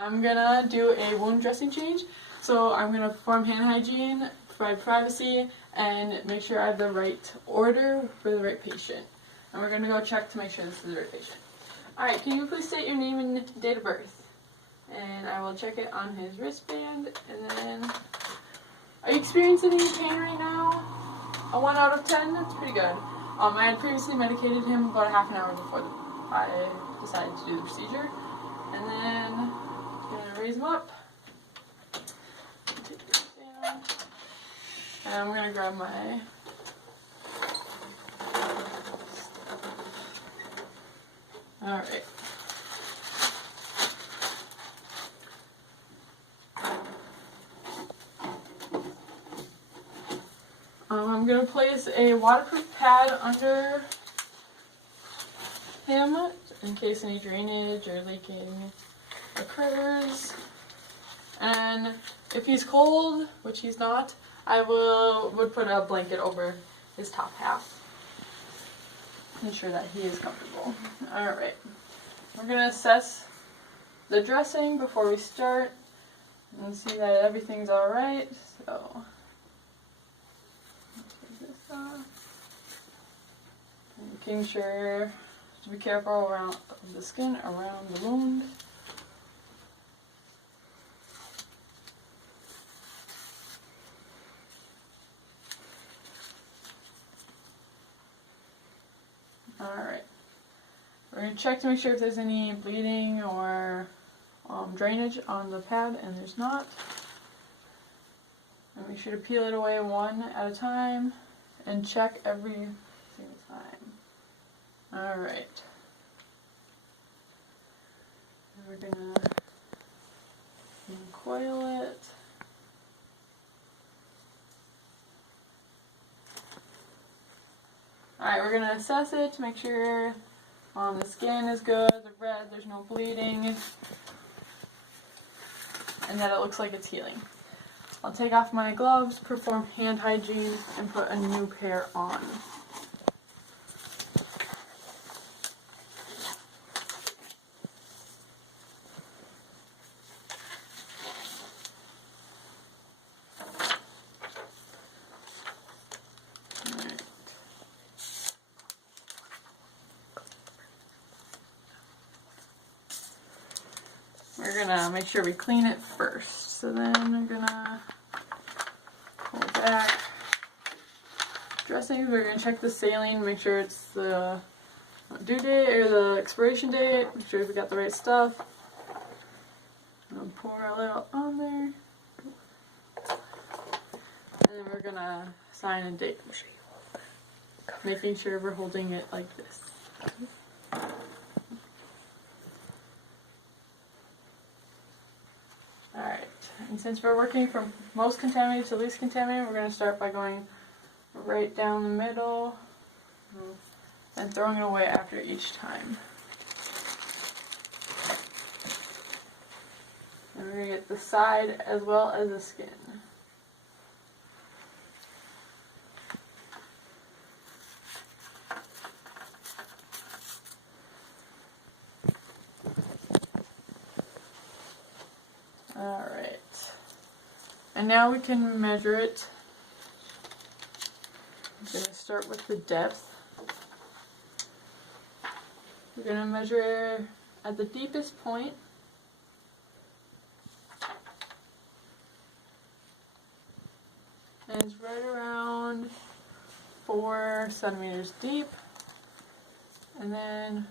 I'm gonna do a wound dressing change. So I'm gonna perform hand hygiene, provide privacy, and make sure I have the right order for the right patient. And we're gonna go check to make sure this is the right patient. Alright, can you please state your name and date of birth? And I will check it on his wristband. And then, are you experiencing any pain right now? A 1 out of 10? That's pretty good. I had previously medicated him about a half an hour before I decided to do the procedure. And then, I'm gonna raise him up. Take this down. And I'm gonna grab my alright. I'm gonna place a waterproof pad under him in case any drainage or leaking occurs. And if he's cold, which he's not, I would put a blanket over his top half. Ensure that he is comfortable. Alright. We're gonna assess the dressing before we start and see that everything's alright. So take this off. Making sure to be careful around the skin around the wound. Alright, we're going to check to make sure if there's any bleeding or drainage on the pad, and there's not. And make sure to peel it away one at a time and check every single time. Alright. We're going to uncoil it. Alright, we're going to assess it to make sure the skin is good, there's no bleeding, and that it looks like it's healing. I'll take off my gloves, perform hand hygiene, and put a new pair on. We're gonna make sure we clean it first. So then we're gonna pull back. Dressings, we're gonna check the saline, make sure it's the due date or the expiration date, make sure we got the right stuff. And pour a little on there. And then we're gonna sign and date. Making sure we're holding it like this. Alright, and since we're working from most contaminated to least contaminated, we're going to start by going right down the middle and throwing it away after each time. And we're going to get the side as well as the skin. Alright, and now we can measure it. I'm going to start with the depth. We're going to measure at the deepest point. And it's right around 4 centimeters deep. And then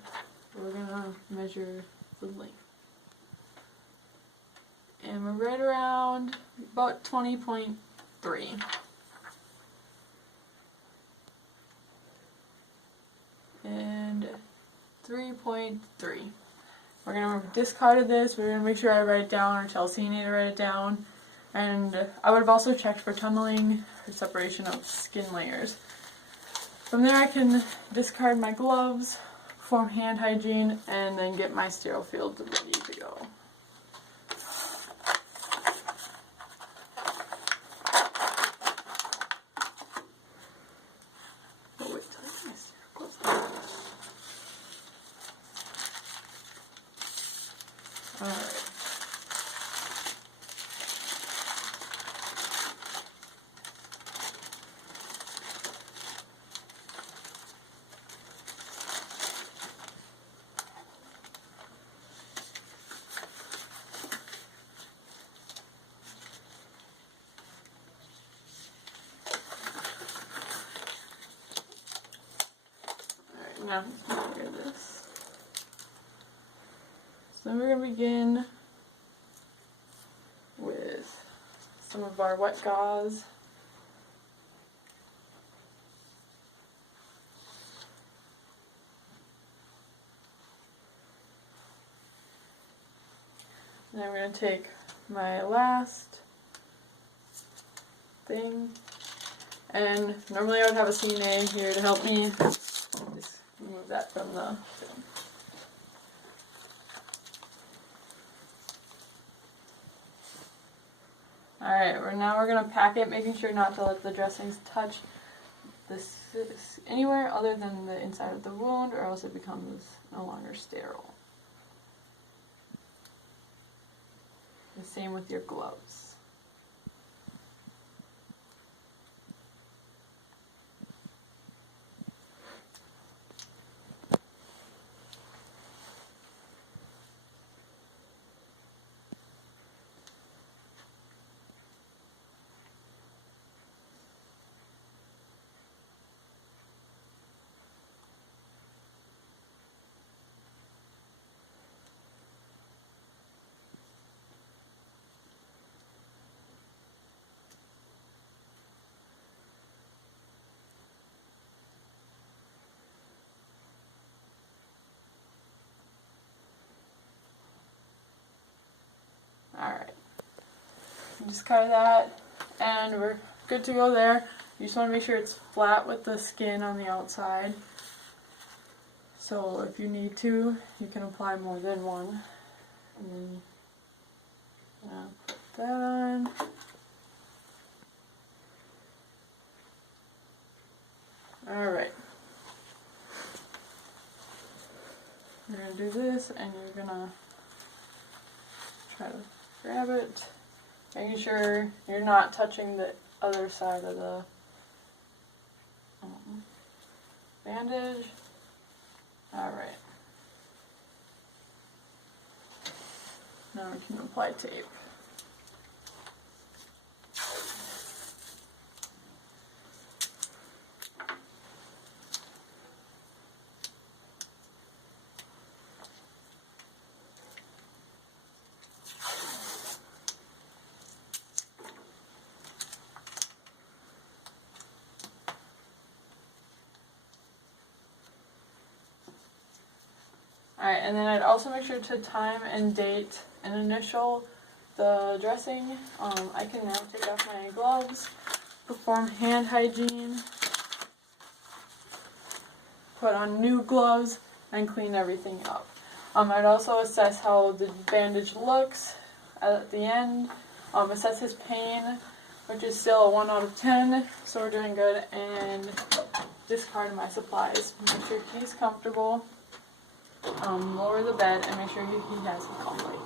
we're going to measure the length. And we're right around about 20.3. And 3.3. We're going to discard this. We're going to make sure I write it down, or tell CNA to write it down. And I would have also checked for tunneling or separation of skin layers. From there I can discard my gloves, perform hand hygiene, and then get my sterile field ready to go. Alright, Now he's gonna hear this. So then we're gonna begin with some of our wet gauze. And I'm going to take my last thing, and normally I would have a CNA here to help me. Just remove that from the thing. Alright, now we're going to pack it, making sure not to let the dressings touch this anywhere other than the inside of the wound, or else it becomes no longer sterile. The same with your gloves. Alright, discard that, and we're good to go there. You just want to make sure it's flat with the skin on the outside. So if you need to, you can apply more than one. And then put that on. Alright. You're going to do this, and you're going to try to grab it, making sure you're not touching the other side of the bandage. Alright. Now we can apply tape. Alright, and then I'd also make sure to time and date and initial the dressing. I can now take off my gloves, perform hand hygiene, put on new gloves, and clean everything up. I'd also assess how the bandage looks at the end, assess his pain, which is still a 1 out of 10, so we're doing good, and discard my supplies. Make sure he's comfortable. Lower the bed and make sure he has some comfort.